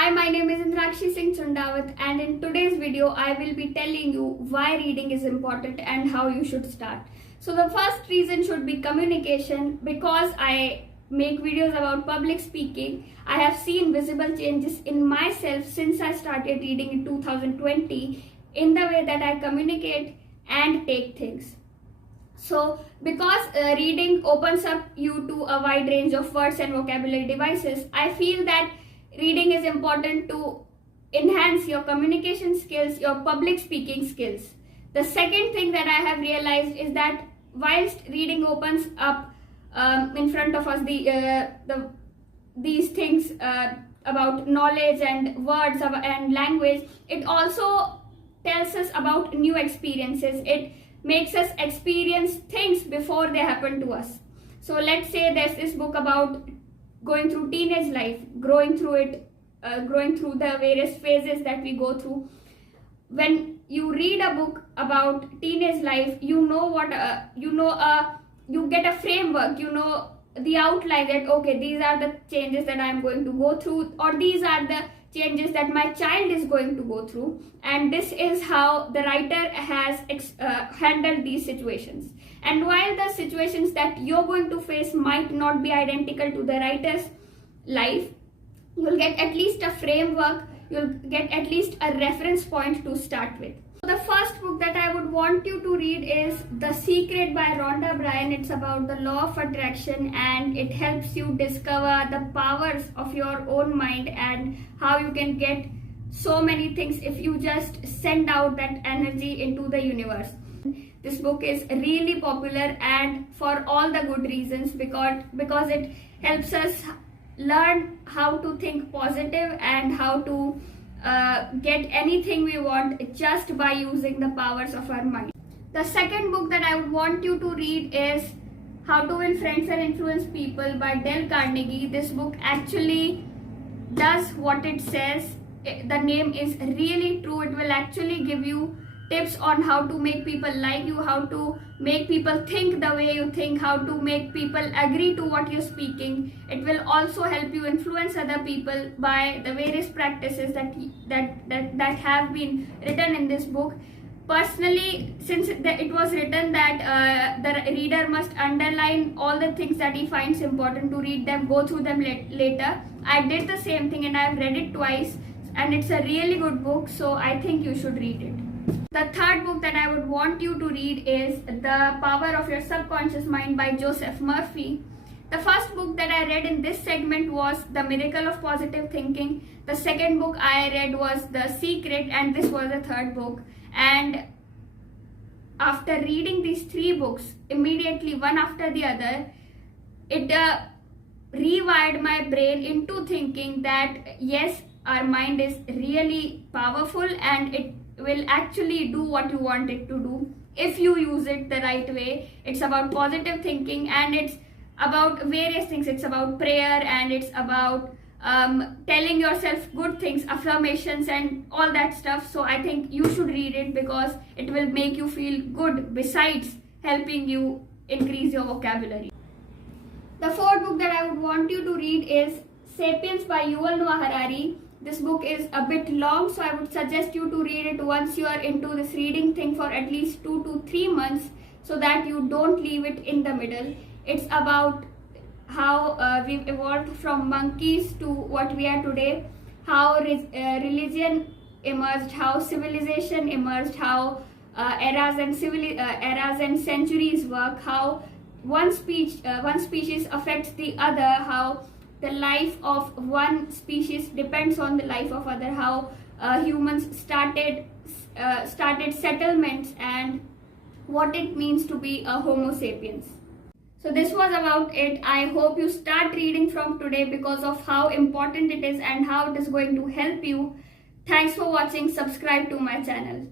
Hi, my name is Indrakshi Singh Chundawat, and in today's video I will be telling you why reading is important and how you should start. So the first reason should be communication. Because I make videos about public speaking, I have seen visible changes in myself since I started reading in 2020 in the way that I communicate and take things. So because reading opens up you to a wide range of words and vocabulary devices, I feel that reading is important to enhance your communication skills, your public speaking skills. The second thing that I have realized is that whilst reading opens up in front of us these things about knowledge and words and language, it also tells us about new experiences. It makes us experience things before they happen to us. So let's say there's this book about going through teenage life, growing through the various phases that we go through. When you read a book about teenage life, you get a framework, you know the outline that okay, these are the changes that I'm going to go through, or these are the changes that my child is going to go through, and this is how the writer has handled these situations. And while the situations that you're going to face might not be identical to the writer's life, you'll get at least a framework, you'll get at least a reference point to start with. The first book that I would want you to read is The Secret by Rhonda Byrne. It's about the law of attraction, and it helps you discover the powers of your own mind and how you can get so many things if you just send out that energy into the universe. This book is really popular, and for all the good reasons, because it helps us learn how to think positive and how to get anything we want just by using the powers of our mind. The second book that I would want you to read is How to Win Friends and Influence People by Dale Carnegie. This book actually does what it says. The name is really true. It will actually give you tips on how to make people like you, how to make people think the way you think, how to make people agree to what you're speaking. It will also help you influence other people by the various practices that have been written in this book. Personally, since it was written that the reader must underline all the things that he finds important to read them, go through them later, I did the same thing and I've read it twice, and it's a really good book, so I think you should read it. The third book that I would want you to read is The Power of Your Subconscious Mind by Joseph Murphy. The first book that I read in this segment was The Miracle of Positive Thinking. The second book I read was The Secret, and this was the third book. And after reading these three books immediately, one after the other, it rewired my brain into thinking that yes, our mind is really powerful and it will actually do what you want it to do if you use it the right way. It's about positive thinking, and it's about various things. It's about prayer, and it's about telling yourself good things, affirmations and all that stuff. So I think you should read it because it will make you feel good besides helping you increase your vocabulary. The fourth book that I would want you to read is Sapiens by Yuval Noah Harari. This book is a bit long, so I would suggest you to read it once you are into this reading thing for at least 2 to 3 months, so that you don't leave it in the middle. It's about how we've evolved from monkeys to what we are today, how religion emerged, how civilization emerged, how eras and centuries work, how one species affects the other, how the life of one species depends on the life of other, how humans started settlements, and what it means to be a Homo sapiens. So this was about it. I hope you start reading from today because of how important it is and how it is going to help you. Thanks for watching. Subscribe to my channel.